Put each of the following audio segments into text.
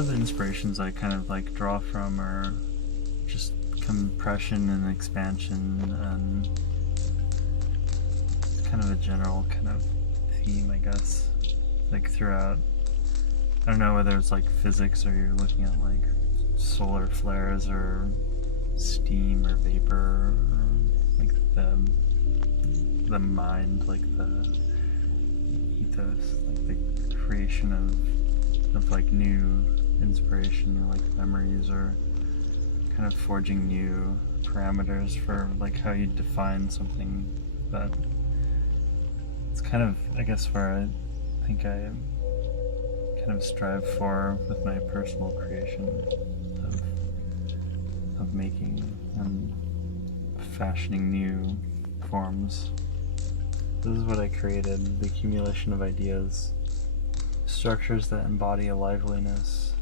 of the inspirations I kind of like draw from are just compression and expansion, and it's kind of a general kind of theme, I guess, like throughout. I don't know whether it's like physics or you're looking at like solar flares or steam or vapor, or like the mind, like the ethos, like the creation of like new inspiration or like memories, or kind of forging new parameters for like how you define something. But it's kind of, I guess, where I think I kind of strive for with my personal creation of making and fashioning new forms. This is what I created: the accumulation of ideas, structures that embody a liveliness.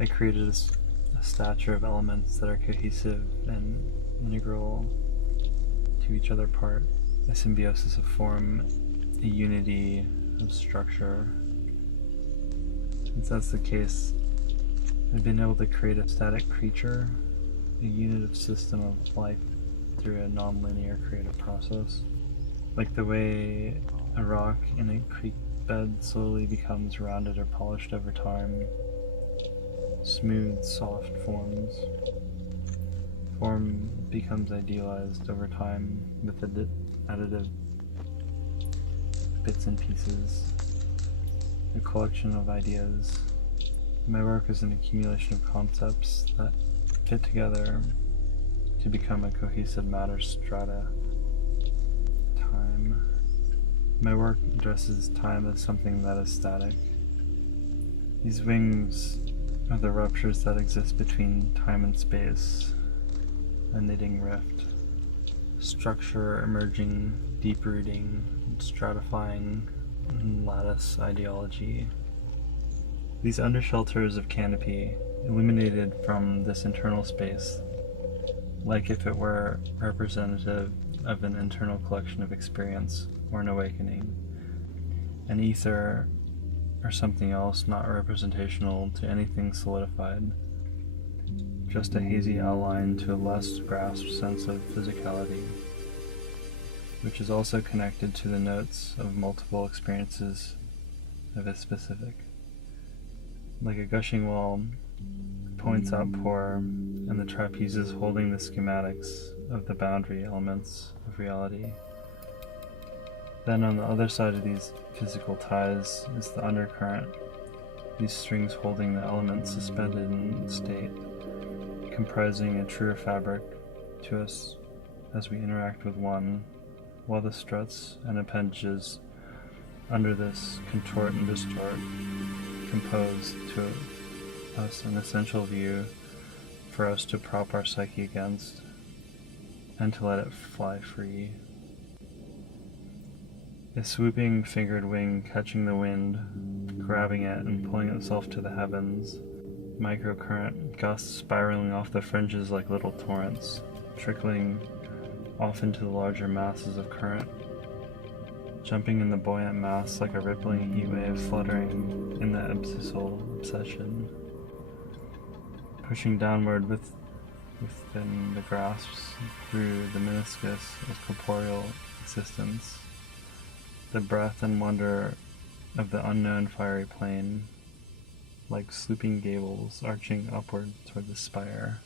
I created a stature of elements that are cohesive and integral to each other apart, a symbiosis of form, a unity of structure. Since that's the case, I've been able to create a static creature, a unitive system of life through a non-linear creative process. Like the way a rock in a creek bed slowly becomes rounded or polished over time. Smooth, soft forms. Form becomes idealized over time with additive bits and pieces. A collection of ideas. My work is an accumulation of concepts that fit together to become a cohesive matter strata. Time. My work addresses time as something that is static. These wings are the ruptures that exist between time and space, a knitting rift. Structure emerging, deep-rooting, stratifying, lattice ideology. These undershelters of canopy, illuminated from this internal space, like if it were representative of an internal collection of experience or an awakening, an ether or something else not representational to anything solidified, just a hazy outline to a less grasped sense of physicality, which is also connected to the notes of multiple experiences of a specific. Like a gushing well, points outpour, and the trapezes holding the schematics of the boundary elements of reality. Then on the other side of these physical ties is the undercurrent, these strings holding the elements suspended in state, comprising a truer fabric to us as we interact with one, while the struts and appendages under this contort and distort compose to us an essential view for us to prop our psyche against and to let it fly free. A swooping fingered wing catching the wind, grabbing it and pulling itself to the heavens. Microcurrent gusts spiraling off the fringes like little torrents, trickling off into the larger masses of current, jumping in the buoyant mass like a rippling heat wave fluttering in the abyssal obsession, pushing downward within the grasps through the meniscus of corporeal existence, the breath and wonder of the unknown fiery plain, like slooping gables arching upward toward the spire.